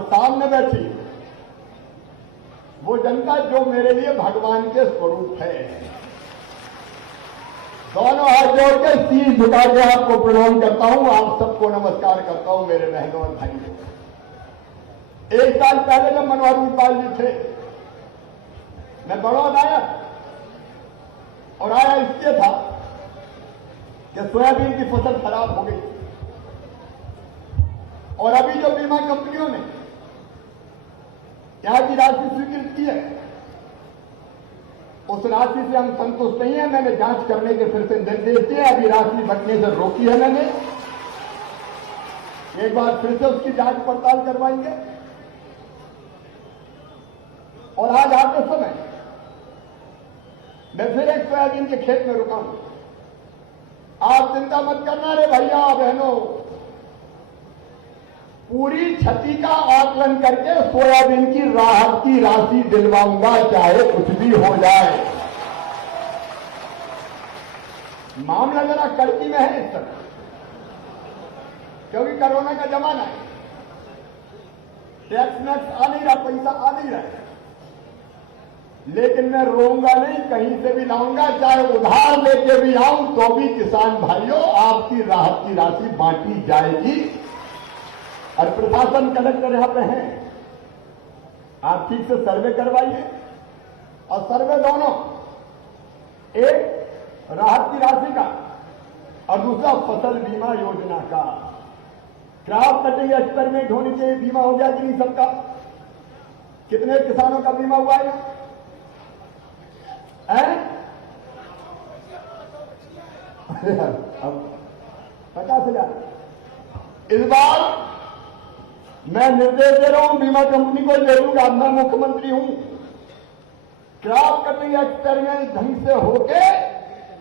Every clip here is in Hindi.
और सामने बैठी वो जनता जो मेरे लिए भगवान के स्वरूप है। दोनों हाथ जोड़ के सीध झुका के आपको प्रणाम करता हूं, आप सबको नमस्कार करता हूं मेरे बहनों और भाइयों। एक साल पहले जब मनोहर ऊंटवाल जी थे, मैं बड़ौद आया और आया इसलिए था कि सोयाबीन की फसल खराब हो गई और अभी जो बीमा कंपनियों ने यहाँ की राशि स्वीकृत की है उस राशि से हम संतुष्ट नहीं है। मैंने जांच करने के फिर से निर्देश दिए, अभी राशि बढ़ने से रोकी है मैंने, एक बार फिर से उसकी जांच पड़ताल करवाएंगे। और आज आते समय मैं फिर एक सोयाबीन के खेत में रुका हूं। आप चिंता मत करना रे भैया बहनों, पूरी क्षति का आकलन करके सोयाबीन की राहत की राशि दिलवाऊंगा, चाहे कुछ भी हो जाए। मामला जरा कड़की में है इस समय, क्योंकि कोरोना का जमाना है, टैक्स मैक्स आ नहीं रहा, पैसा आ नहीं रहा है। लेकिन मैं रोऊंगा नहीं, कहीं से भी लाऊंगा, चाहे उधार लेके भी आऊं तो भी किसान भाइयों आपकी राहत की राशि बांटी जाएगी। और प्रशासन कलेक्टर यहां पे हैं, आप ठीक से सर्वे करवाइए। और सर्वे दोनों, एक राहत की राशि का और दूसरा फसल बीमा योजना का। क्रॉप कटिंग एक्सपेरिमेंट होनी चाहिए, बीमा हो गया कि नहीं सबका? कितने किसानों का बीमा हुआ है? 50,000। इस बार मैं निर्देश दे रहा हूं बीमा कंपनी को, जरूर अब मैं मुख्यमंत्री हूं, क्रॉप कटिंग एक्सपेरिमेंट ढंग से होके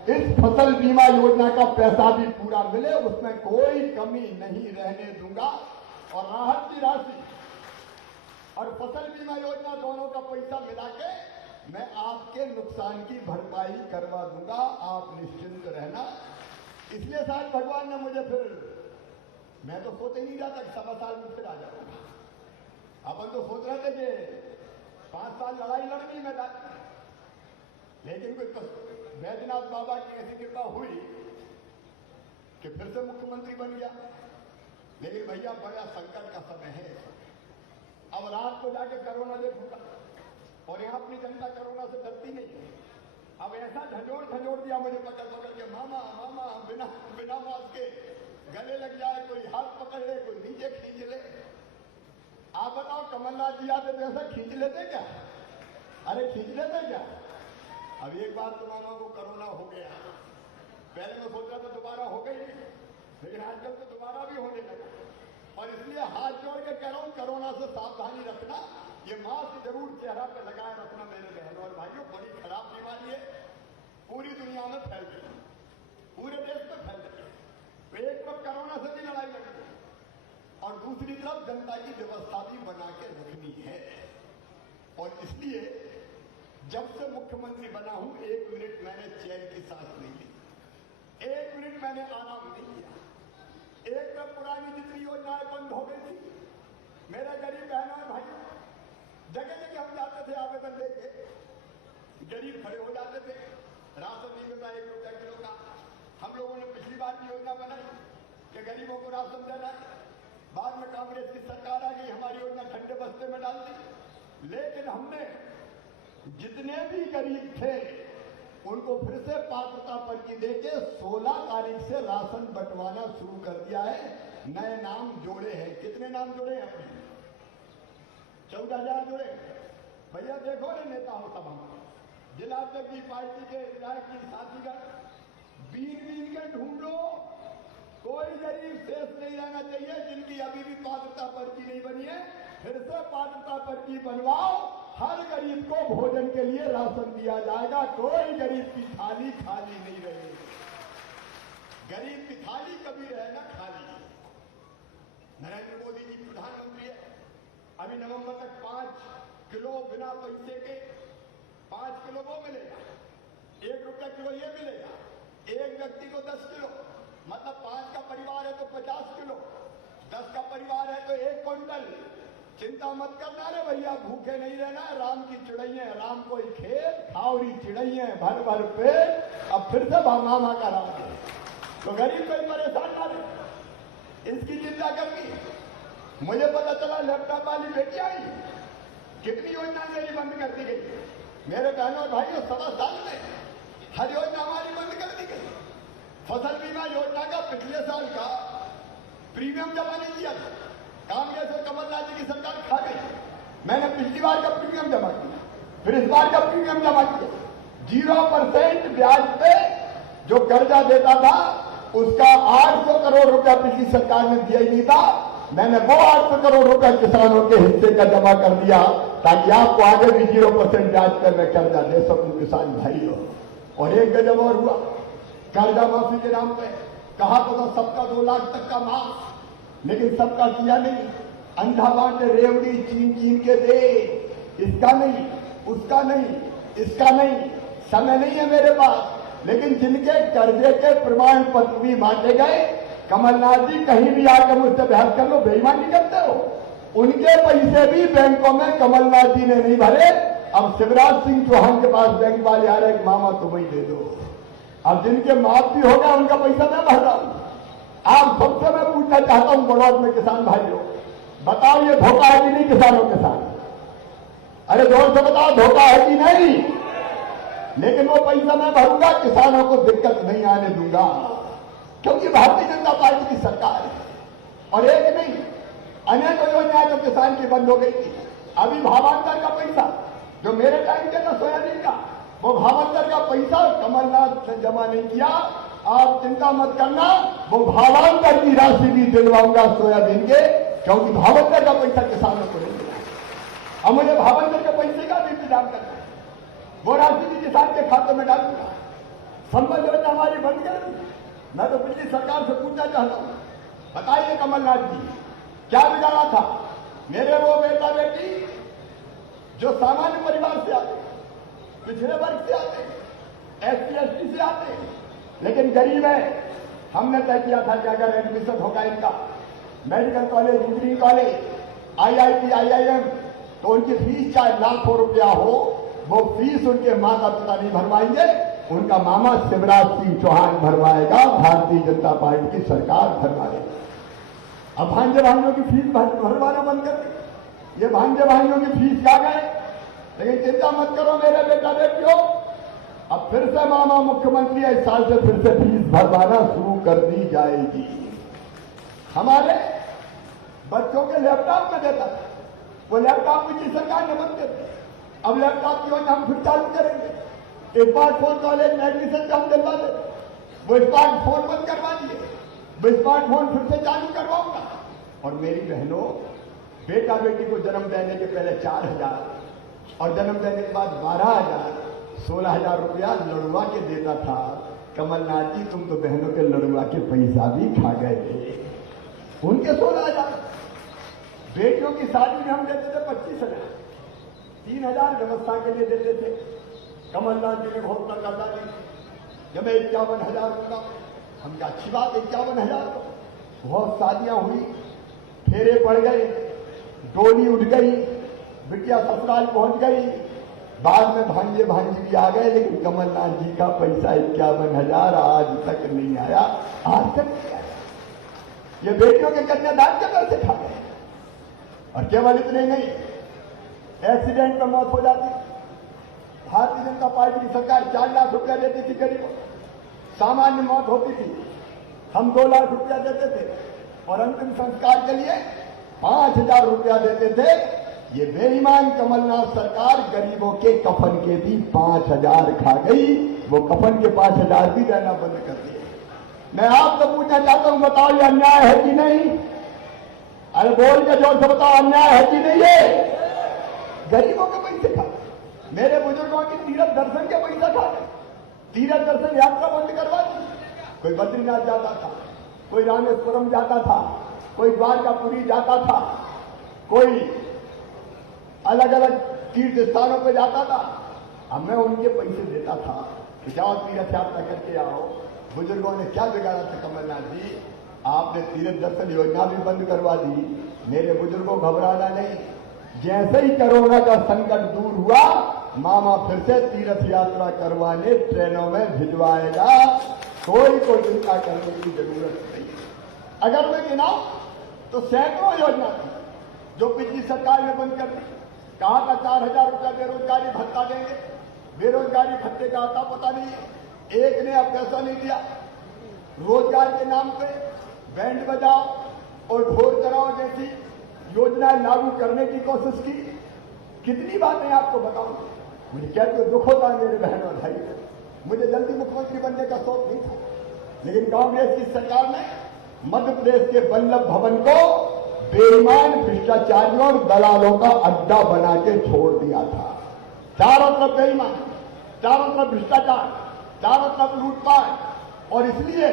इस फसल बीमा योजना का पैसा भी पूरा मिले, उसमें कोई कमी नहीं रहने दूंगा। और राहत की राशि और फसल बीमा योजना दोनों का पैसा मिला के मैं आपके नुकसान की भरपाई करवा दूंगा, आप निश्चिंत रहना। इसलिए शायद भगवान ने मुझे फिर, मैं तो सोच ही नहीं रहा था कि 7 साल में फिर आ जाऊंगा। अपन तो सोच रहे थे कि 5 साल लड़ाई लड़नी मैदान, लेकिन कोई बैजनाथ बाबा की ऐसी कृपा हुई कि फिर से मुख्यमंत्री बन गया। लेकिन भैया बड़ा संकट का समय है। अब रात को जाके कोरोना देखूंगा और यहां अपनी जनता कोरोना से डरती नहीं है। अब ऐसा झंझोड़ दिया मुझे पकड़ के, मामा मामा, बिना मास्क के गले लग जाए, कोई हाथ पकड़ ले, कोई नीचे खींच ले। आप बताओ कमलनाथ जी आते तो ऐसा खींच लेते क्या? अरे खींच लेते क्या? अब एक बार तो मामा को कोरोना हो गया, पहले मैं सोच रहा था दोबारा हो गई, लेकिन आजकल तो दोबारा भी होने लगा। और इसलिए हाथ जोड़ के कह रहा हूं, कोरोना से सावधानी रखना, ये मास्क जरूर चेहरा पे लगाए रखना मेरे बहनों और भाइयों। बड़ी खराब बीमारी है, पूरी दुनिया में फैल गई, पूरे देश में फैल गई। तो एक तरफ कोरोना से भी लड़ाई लड़ी और दूसरी तरफ जनता की व्यवस्था भी बना के रखनी है। और इसलिए जब से मुख्यमंत्री बना हूं, 1 मिनट मैंने चैन की सांस नहीं ली, 1 मिनट मैंने आराम नहीं किया। एक तरफ पुरानी जितनी योजनाएं बंद हो गई थी, मेरे गरीब बहनों और भाइयों, जगह जगह हम जाते थे आवेदन लेके, गरीब खड़े हो जाते थे, राशन नहीं मिलता 1 रुपया किलो का। हम लोगों ने पिछली बार की योजना बनाई कि गरीबों को राशन देना है, बाद में कांग्रेस की सरकार आ गई, हमारी योजना ठंडे बस्ते में डाल दी। लेकिन हमने जितने भी गरीब थे उनको फिर से पात्रता पर्ची देके 16 तारीख से राशन बंटवाना शुरू कर दिया है। नए नाम जोड़े हैं। कितने नाम जोड़े हैं अपने? 14,000 जोड़े। भैया देखो रे नेताओं सभा, जिला अध्यक्ष की पार्टी के विधायक की साथीगण, बीन के ढूंढ लो, कोई गरीब शेष नहीं रहना चाहिए जिनकी अभी भी पात्रता पर्ची नहीं बनी है। फिर से पात्रता पर्ची बनवाओ, हर गरीब को भोजन के लिए राशन दिया जाएगा, कोई गरीब की थाली खाली नहीं रहेगी। गरीब की थाली कभी रहे ना खाली। नरेंद्र मोदी जी प्रधानमंत्री है, अभी नवंबर तक 5 किलो बिना पैसे के 5 किलो वो मिलेगा, 1 रुपया किलो ये मिलेगा। एक व्यक्ति को 10 किलो, मतलब 5 का परिवार है तो 50 किलो, 10 का परिवार है तो 1 क्विंटल, चिंता मत करना रे भैया, भूखे नहीं रहना, राम की चिड़ैया, राम कोई खेत खावरी चिड़ैया भर भर पे, अब फिर से मामा का राम है, तो गरीब कोई परेशान ना रहे, इसकी चिंता करनी है। मुझे पता चला लैपटॉप वाली बेटी आई, कितनी योजना मेरी बंद कर दी गई। मेरे बहनों और भाइयों, 7 साल में हर योजना हमारी बंद कर दी गई। फसल बीमा योजना का पिछले साल का प्रीमियम जमा नहीं किया था, कांग्रेस और कमलनाथ जी की सरकार खा गई। मैंने पिछली बार का प्रीमियम जमा किया, फिर इस बार का प्रीमियम जमा किया। 0% ब्याज पे जो कर्जा देता था उसका 800 करोड़ रुपया पिछली सरकार ने दिया ही नहीं था। मैंने वो 800 करोड़ रुपया किसानों के हिस्से का जमा कर दिया ताकि आपको आगे भी 0% ब्याज पर मैं कर्जा दे सकूं किसान भाइयों। और एक गजब और हुआ, कर्जा माफी के नाम पे कहा तो सबका 2 लाख तक का माफ, लेकिन सबका किया नहीं। अंधा बांटे रेवड़ी चीन चीन के दे, इसका नहीं, उसका नहीं, इसका नहीं, समय नहीं है मेरे पास। लेकिन जिनके कर्जे के प्रमाण पत्र भी बांटे गए, कमलनाथ जी कहीं भी आकर मुझसे बहस कर लो, बेईमानी करते हो। उनके पैसे भी बैंकों में कमलनाथ जी ने नहीं भरे। अब शिवराज सिंह चौहान के पास बैंक वाले आ रहे, मामा तुम ही दे दो। अब जिनके माफ भी होगा उनका पैसा मैं भर रहा हूं। आप सबसे मैं पूछना चाहता हूं बड़ौद में किसान भाइयों, बताओ ये धोखा है कि नहीं किसानों के साथ? अरे जोर से बताओ, धोखा है कि नहीं? लेकिन वो पैसा मैं भरूंगा, किसानों को दिक्कत नहीं आने दूंगा, क्योंकि भारतीय जनता पार्टी की सरकार है। और एक नहीं, अनेक योजनाएं जो किसान की बंद हो गई थी। अभी भावांतर का पैसा जो मेरे टाइम के था सोयाबीन का, वो भावांतर का पैसा कमलनाथ ने जमा नहीं किया। आप चिंता मत करना, वो भावांतर की राशि भी दिलवाऊंगा सोयाबीन के, क्योंकि भावांतर का पैसा किसानों को नहीं मिला। अब मुझे भावांतर के पैसे का भी इंतजाम करना है, वो राशि भी किसान के खाते में डालूंगा। संबल योजना हमारी बंद कर दी। मैं तो पिछली सरकार से पूछना चाहता हूं, बताइए कमलनाथ जी क्या बिगाड़ा था? मेरे वो बेटा बेटी जो सामान्य परिवार से आते, पिछड़े वर्ग से आते, SC ST से आते, लेकिन गरीब है। हमने तय किया था कि अगर एडमिशन होगा इनका medical college, engineering college, IIT IIM, तो उनकी फीस चाहे लाखों रुपया हो, वो फीस उनके माता पिता नहीं भरवाएंगे, उनका मामा शिवराज सिंह चौहान भरवाएगा, भारतीय जनता पार्टी की सरकार भरवाएगी। अब भांजे भाइयों की फीस भरवाना बंद कर दी। ये भांजे भाइयों की फीस क्या गए, लेकिन चिंता मत करो मेरे बेटा बेटियों, अब फिर से मामा मुख्यमंत्री इस साल से फिर से फीस भरवाना शुरू कर दी जाएगी। हमारे बच्चों के लैपटॉप में देता था, वो लैपटॉप की सरकार ने बंद कर दी। अब लैपटॉप की योजना हम फिर चालू करेंगे। स्मार्टफोन कॉलेज में एडमिशन का हम दिलवा देते, वो स्मार्टफोन बंद करवा दिए, वो स्मार्टफोन फिर से चालू करवाऊंगा। और मेरी बहनों, बेटा बेटी को जन्म देने के पहले 4,000 और जन्म देने के बाद 12,000, 16,000 रुपया लड़ुआ के देता था। कमलनाथ जी तुम तो बहनों के लड़ुआ के पैसा भी खा गए थे, उनके 16,000। बेटियों की शादी में हम देते थे 25,000, 3,000 व्यवस्था के लिए देते थे। कमलनाथ जी ने घोषणा करता दी जब मैं 51,000 दूंगा। हम क्या अच्छी बात, 51,000। बहुत शादियां हुई, फेरे पड़ गए, डोली उठ गई, बिटिया ससुराल पहुंच गई, बाद में भांजे भांजी भी आ गए, लेकिन कमलनाथ जी का पैसा 51,000 आज तक नहीं आया, आज तक नहीं आया। ये बेटियों के कन्यादान के पैसे खा गए। और केवल इतने नहीं, एक्सीडेंट में मौत हो जाती, भारतीय जनता पार्टी की सरकार 4 लाख रुपया देती थी गरीबों, सामान्य मौत होती थी, हम 2 लाख रुपया देते थे, और अंतिम संस्कार के लिए 5,000 रुपया देते थे। ये बेईमान कमलनाथ सरकार गरीबों के कफन के भी 5,000 खा गई, वो कफन के 5,000 भी देना बंद कर दिए। मैं आपसे पूछना चाहता हूं, बताओ ये अन्याय है कि नहीं? अरे बोल के जोर से बताओ, अन्याय है कि नहीं? ये गरीबों के पैसे खा, मेरे बुजुर्गों की तीर्थ दर्शन के पैसा खा गए, तीर्थ दर्शन यात्रा बंद करवा दी। कोई बद्रीनाथ जाता था, कोई रामेश्वरम जाता था, कोई द्वारकापुरी जाता था, कोई अलग अलग तीर्थ स्थानों पर जाता था। अब मैं उनके पैसे देता था कि जाओ तीर्थ यात्रा करके आओ। बुजुर्गों ने क्या बिगाड़ा था कमलनाथ जी? आपने तीर्थ दर्शन योजना भी बंद करवा दी। मेरे बुजुर्गों घबराना नहीं, जैसे ही कोरोना का संकट दूर हुआ मामा फिर से तीर्थ यात्रा करवाने ट्रेनों में भिजवाएगा। कोई चिंता करने की जरूरत नहीं। अगर मैं गिनाऊं तो सैकड़ों योजना थी जो पिछली सरकार ने बंद कर दी। कहा था 4,000 रुपया बेरोजगारी भत्ता देंगे, बेरोजगारी भत्ते का आता पता नहीं, एक ने अब पैसा नहीं दिया। रोजगार के नाम पे बैंड बजाओ और ढोल कराओ जैसी योजनाएं लागू करने की कोशिश की। कितनी बातें आपको बताऊं, मुझे कहते दुख होता है मेरे बहन और भाई। मुझे जल्दी मुख्यमंत्री बनने का शौक नहीं था, लेकिन कांग्रेस की सरकार ने मध्य प्रदेश के वल्लभ भवन को बेईमान भ्रष्टाचारियों और दलालों का अड्डा बना के छोड़ दिया था। चारों तरफ बेईमान, चारों तरफ भ्रष्टाचार, चारों तरफ लूटपाट, और इसलिए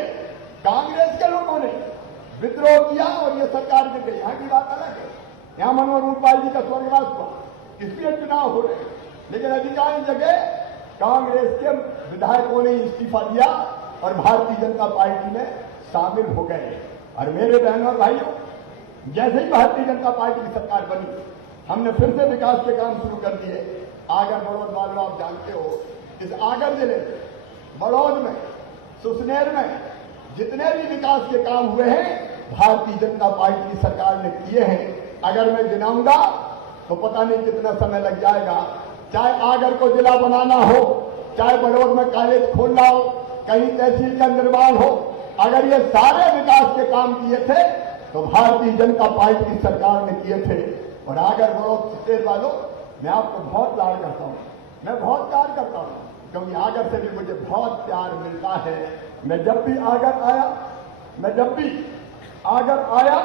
कांग्रेस के लोगों ने विद्रोह किया और ये सरकार गिर गई। यहाँ की बात अलग है, यहाँ मनोहर रूपपाल जी का स्वर्गवास हुआ, इसलिए चुनाव हो रहे, लेकिन अधिकांश जगह कांग्रेस के विधायकों ने इस्तीफा दिया और भारतीय जनता पार्टी में शामिल हो गए। और मेरे बहनों और भाइयों, जैसे ही भारतीय जनता पार्टी की सरकार बनी, हमने फिर से विकास के काम शुरू कर दिए। आगर बड़ौद वालों आप जानते हो, इस आगर जिले में, बड़ौद में, सुसनेर में जितने भी विकास के काम हुए हैं भारतीय जनता पार्टी की सरकार ने किए हैं। अगर मैं गिनाऊंगा तो पता नहीं कितना समय लग जाएगा। चाहे आगर को जिला बनाना हो, चाहे बड़ौद में कॉलेज खोलना हो, कहीं तहसील का निर्माण हो, अगर ये सारे विकास के काम किए थे तो भारतीय जनता पार्टी की सरकार ने किए थे। और आगर बड़ौद सुसनेर वालों, मैं आपको बहुत लाड करता हूं, मैं बहुत प्यार करता हूं, क्योंकि आगर से भी मुझे बहुत प्यार मिलता है। मैं जब भी आगर आया,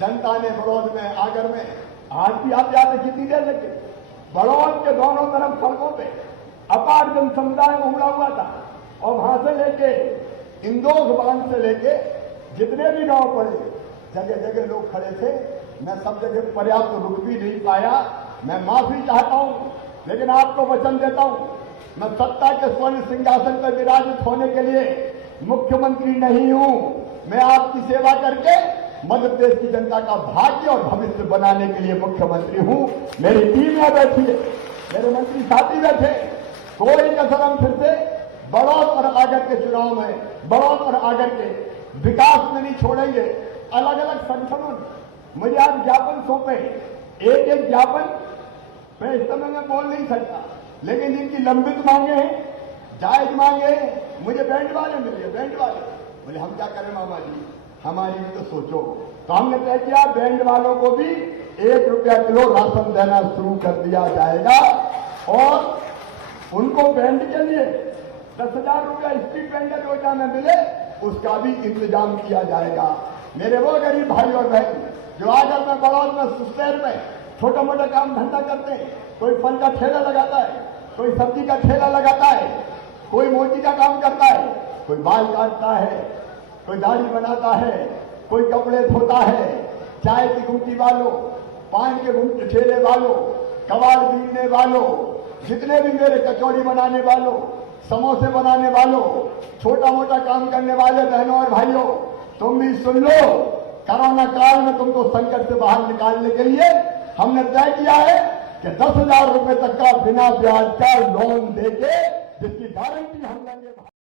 जनता ने बड़ौद में, आगर में, आज भी आप याद है कितनी देर लगी, बड़ौद के दोनों तरफ सड़कों पे अपार जन समुदाय उमड़ा हुआ था। और वहां से लेके इंदौर बांध से लेके जितने भी गांव पड़े, जगह जगह लोग खड़े थे। मैं सब जगह पर्याप्त रुक भी नहीं पाया, मैं माफी चाहता हूं, लेकिन आपको वचन देता हूं, मैं सत्ता के स्वर्ण सिंहासन पर विराजित होने के लिए मुख्यमंत्री नहीं हूं। मैं आपकी सेवा करके मध्य प्रदेश की जनता का भाग्य और भविष्य बनाने के लिए मुख्यमंत्री हूं। मेरी टीम में बैठी है, मेरे मंत्री साथी बैठे, कोई कसर हम फिर से बड़ौद और आगर के चुनाव में, बड़ौद और आगर के विकास में नहीं छोड़ेंगे। अलग अलग संगठनों ने मुझे आज ज्ञापन सौंपे, एक एक ज्ञापन मैं इस समय में बोल नहीं सकता, लेकिन जिनकी लंबित मांगे हैं, जायज मांगे हैं, मुझे बैंड वाले मिले, बैंड वाले बोले हम क्या करें मामा जी, हमारी भी तो सोचो। तो हमने तय किया बैंड वालों को भी 1 रुपया किलो राशन देना शुरू कर दिया जाएगा और उनको बैंड के लिए 10,000 रुपया स्ट्रीट वेंडर योजना में मिले, उसका भी इंतजाम किया जाएगा। मेरे वो गरीब भाई और बहन जो आगर में, बड़ौद में, सुसनेर में छोटा मोटा काम धंधा करते हैं, कोई फल का ठेला लगाता है, कोई सब्जी का ठेला लगाता है, कोई मोची का काम करता है, कोई बाल काटता है, कोई दाढ़ी बनाता है, कोई कपड़े धोता है, चाय की गुमटी वालों, पान के गुमटी ठेले वालों, कबाड़ बीनने वालों, जितने भी मेरे कचौड़ी बनाने वालों, समोसे बनाने वालों, छोटा मोटा काम करने वाले बहनों और भाइयों, तुम भी सुन लो। कोरोना काल में तुमको संकट से बाहर निकालने के लिए हमने तय किया है कि 10,000 रुपए तक का बिना ब्याज का लोन देके जिसकी गारंटी हम लेंगे।